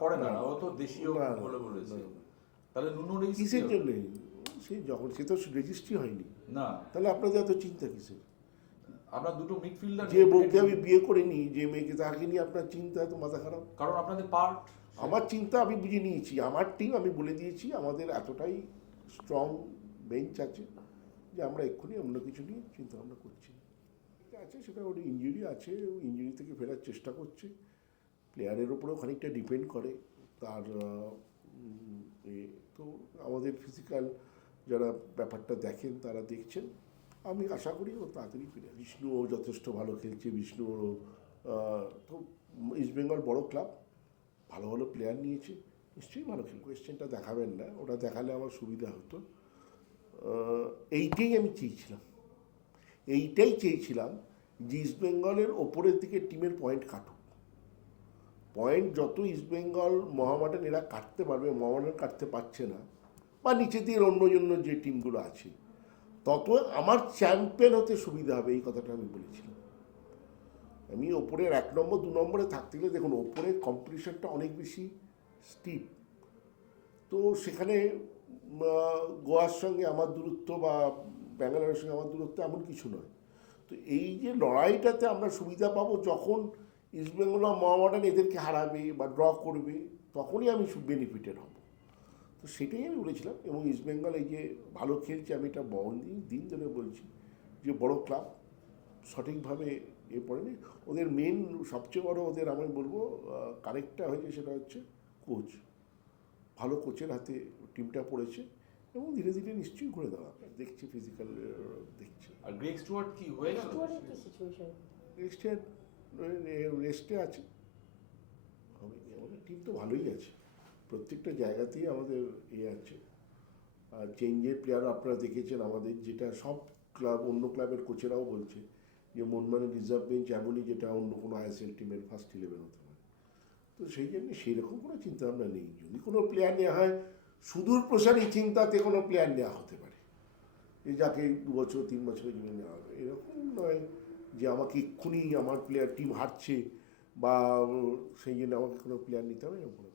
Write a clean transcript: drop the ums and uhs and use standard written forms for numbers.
Foreigner ও তো দেশীয় বলে বলেছে। তাহলে নুনুর এই কিসের জন্য? সেই যখন সে তো রেজিস্ট্রি হয়নি না, তাহলে আপনাদের এত চিন্তা কিসের? আপনার দুটো মিডফিল্ডার যে বউকে আমি বিয়ে করে নিই, যে মেয়েকে, তাকে নিয়ে আপনার চিন্তা, তো মাথা খারাপ। কারণ আপনাদের পার্ট। আমার চিন্তা আমি বুঝে নিয়েছি, আমার টিম আমি বলে দিয়েছি, আমাদের এতটাই স্ট্রং বেঞ্চ আছে যে আমরা এক্ষুনি অন্য কিছু নিয়ে চিন্তা ভাবনা করছি না। আছে সেটা ওর ইঞ্জুরি আছে, ইঞ্জুরি থেকে ফেরার চেষ্টা করছে। প্লেয়ারের ওপরেও খানিকটা ডিপেন্ড করে তার তো আমাদের ফিজিক্যাল যারা ব্যাপারটা দেখেন তারা দেখছেন। আমি আশা করি ও তাড়াতাড়ি ফিরে। বিষ্ণুও যথেষ্ট ভালো খেলছে, বিষ্ণুও তো ইস্টবেঙ্গল বড় ক্লাব, ভালো ভালো প্লেয়ার নিয়েছে, নিশ্চয়ই ভালো খেল। কোয়েশ্চেনটা দেখাবেন না, ওটা দেখালে আমার সুবিধা হতো। এইটাই আমি চেয়েছিলাম, এইটাই চেয়েছিলাম যে ইস্টবেঙ্গলের ওপরের দিকে টিমের পয়েন্ট কাটুক। পয়েন্ট যত ইস্টবেঙ্গল, মোহামেডান এরা কাটতে পারবে, মোহামেডান কাটতে পারছে না, বা নিচে দিয়ে অন্য যে টিমগুলো আছে, তত আমার চ্যাম্পিয়ন হতে সুবিধা হবে, এই কথাটা আমি বলেছিলাম। আমি ওপরের 1 নম্বর 2 নম্বরে থাকতে গেলে, দেখুন ওপরের কম্পিটিশনটা অনেক বেশি স্টিপ, তো সেখানে গোয়ার সঙ্গে আমার দূরত্ব বা ব্যাঙ্গালোরের সঙ্গে আমার দূরত্ব এমন কিছু নয়। তো এই যে লড়াইটাতে আমরা সুবিধা পাবো যখন ইস্টবেঙ্গল বা মোহামেডান এদেরকে হারাবে বা ড্র করবে, তখনই আমি বেনিফিটেড হব। তো সেটাই আমি বলেছিলাম। এবং ইস্টবেঙ্গল এই যে ভালো খেলছে, আমি এটা দিন ধরে বলছি যে বড় ক্লাব সঠিকভাবে পড়েনি। ওদের মেন সবচেয়ে বড় ওদের আমি বলবো কারেক্টটা হয়েছে, সেটা হচ্ছে কোচ। ভালো কোচের হাতে টিমটা পড়েছে এবং ধীরে ধীরে নিশ্চয়ই ঘুরে দাঁড়াবে। দেখছি ফিজিক্যাল দেখছি। আর গ্রেগ স্টুয়ার্ট কি হয়ে গেল? রেস্টে আছে। আমাদের টিম তো ভালোই আছে, প্রত্যেকটা জায়গাতেই আমাদের আছে। আর চেঞ্জের প্লেয়ার আপনারা দেখেছেন আমাদের, যেটা সব ক্লাব, অন্য ক্লাবের কোচেরাও বলছে যে মনমানের রিজার্ভ বেঞ্চ এমনই যেটা অন্য কোনো আইএসএল টিমের ফার্স্ট 11 হতে পারে। তো সেই জন্য সেরকম কোনো চিন্তাভাবনা নেই। যদি কোনো প্লেয়ার নেওয়া হয়, সুদূর প্রসারী চিন্তাতে কোনো প্লেয়ার নেওয়া হতে পারে, যে যাকে 2 বছর 3 বছরের জন্য নেওয়া হবে, এরকম নয় যে আমাকে এক্ষুনি আমার প্লেয়ার টিম হারছে বা সেই জন্য আমাকে কোনো প্লেয়ার নিতে হবে, এরকম কোনো